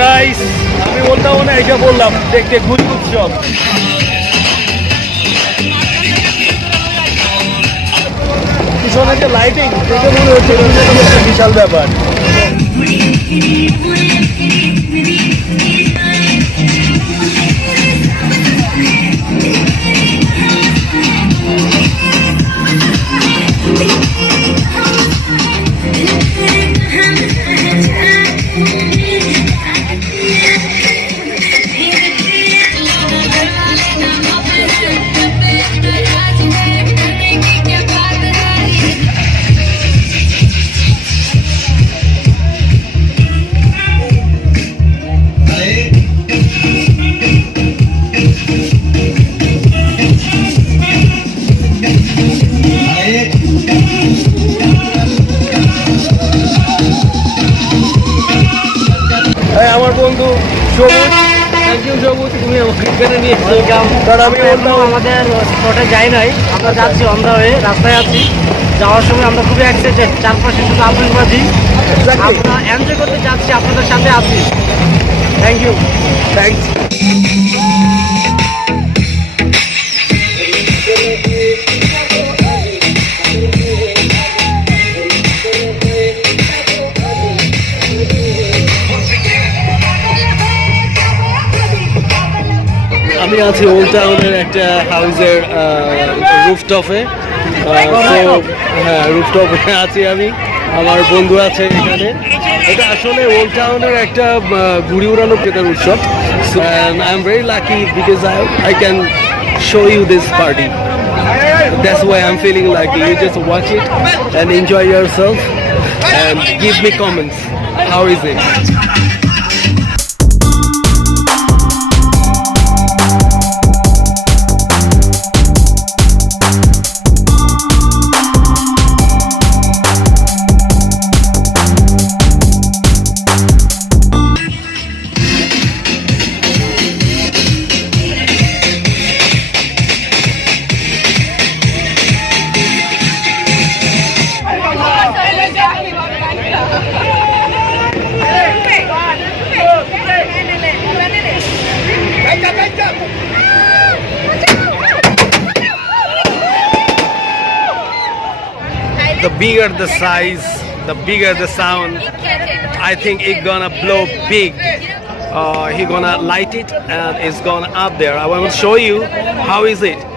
Guys আমি বলতাম না এটা বললাম। দেখতে গুজগুজ সব। পিছনে যে লাইটিং দেখে মনে হচ্ছে বিশাল ব্যাপার। কারণ আমি বললাম আমাদের স্পটে যাই নাই। আমরা যাচ্ছি অন্ধা হয়ে রাস্তায় আছি। যাওয়ার সময় আমরা খুবই এক্সাইটেড চারপাশে শুধু Exactly. আমরা এনজয় করতে যাচ্ছি আপনাদের সাথে আছি। থ্যাংক ইউ থ্যাংকস আমি আছি ওল্ড টাউনের একটা হাউসের রুফটপে হ্যাঁ রুফটপে আছি আমি আমার বন্ধু আছে এখানে এটা আসলে ওল্ড টাউনের একটা ঘুড়ি উড়ানো ক্রেতার উৎসব I am very lucky because I I can show you this party That's why I'm feeling lucky. You just watch it and enjoy yourself and give me comments. How is it? The bigger the size, the bigger the sound. I think it gonna blow big. Uh, he gonna light it and it's gonna up there. I want to show you how is it.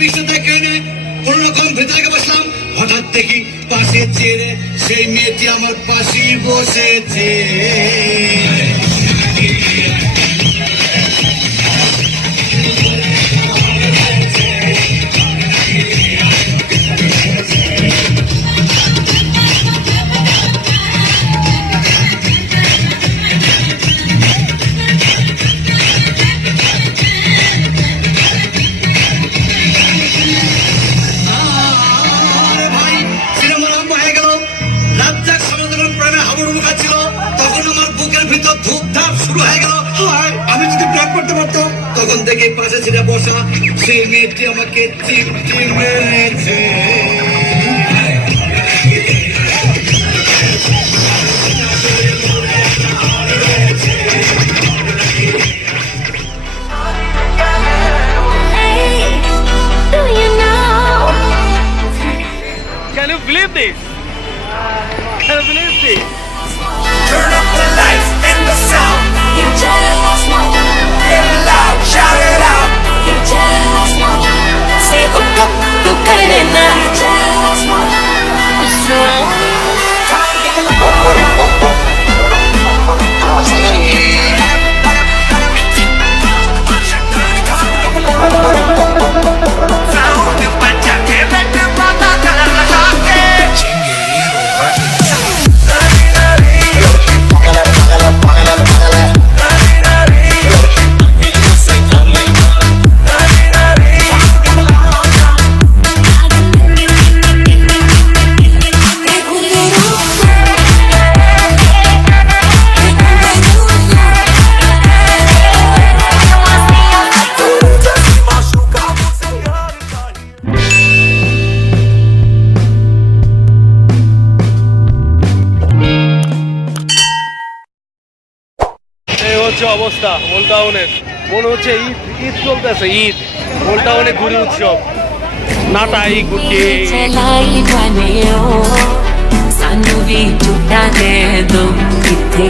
বিশে দেখে এনে কোন রকম ভেতরে বসলাম। হঠাৎ দেখি পাশে চেয়ে সেই মেয়েটি আমার পাশে বসেছে। পাশে ছিল বসা সেই মেয়েটি আমাকে চিমটি মেরেছে অবস্থা ওল্ড মনে হচ্ছে ঈদ ঈদ চলতেছে, ঈদ। ওল্ড ঘুরি উৎসব। নাটাই গুটি ਸਾਨੂੰ ਵੀ ਝੂਟਾ ਦੇ ਦੋ ਕਿੱਥੇ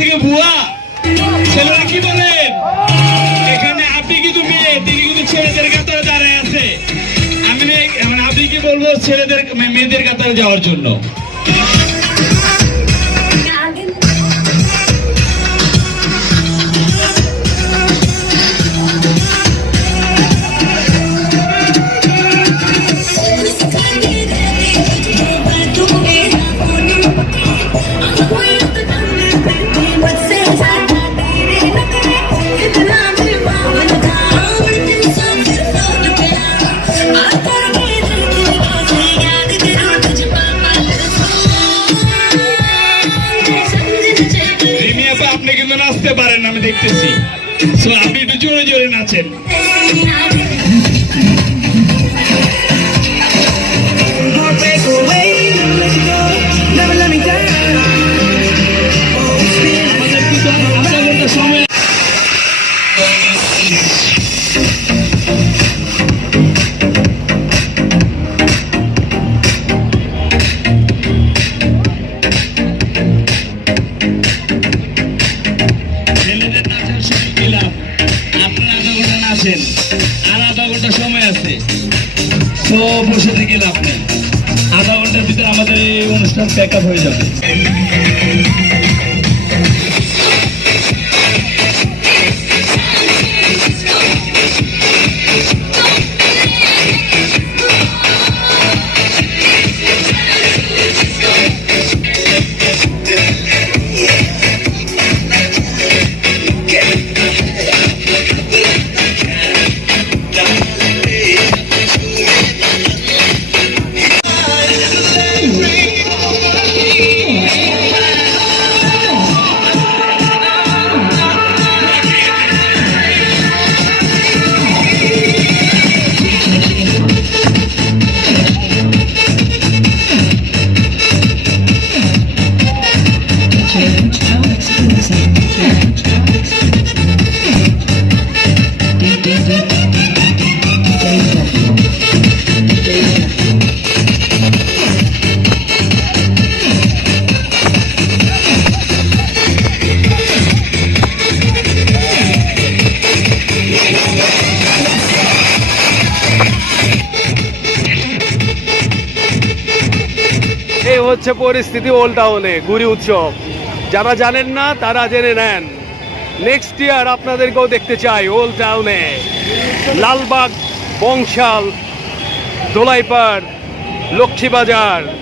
থেকে ভুয়া? ছেলেরা কি বলেন এখানে আপনি কিন্তু মেয়ে, তিনি কিন্তু ছেলেদের কাতারে দাঁড়ায় আছে। আমি মানে আপনি কি বলব ছেলেদের মেয়েদের কাতারে যাওয়ার জন্য? দেখতেছি। আপনি একটু জোরে জোরে নাচেন। que acabou já. হচ্ছে পরিস্থিতি ওল্টা হলে গুড়ি উৎসব। যারা জানেন না, তারা জেনে নেন। নেক্সট ইয়ার আপনাদেরকেও দেখতে চাই ওল্ড টাউনে লালবাগ, বংশাল, দোলাইপাড়, লক্ষ্মীবাজার।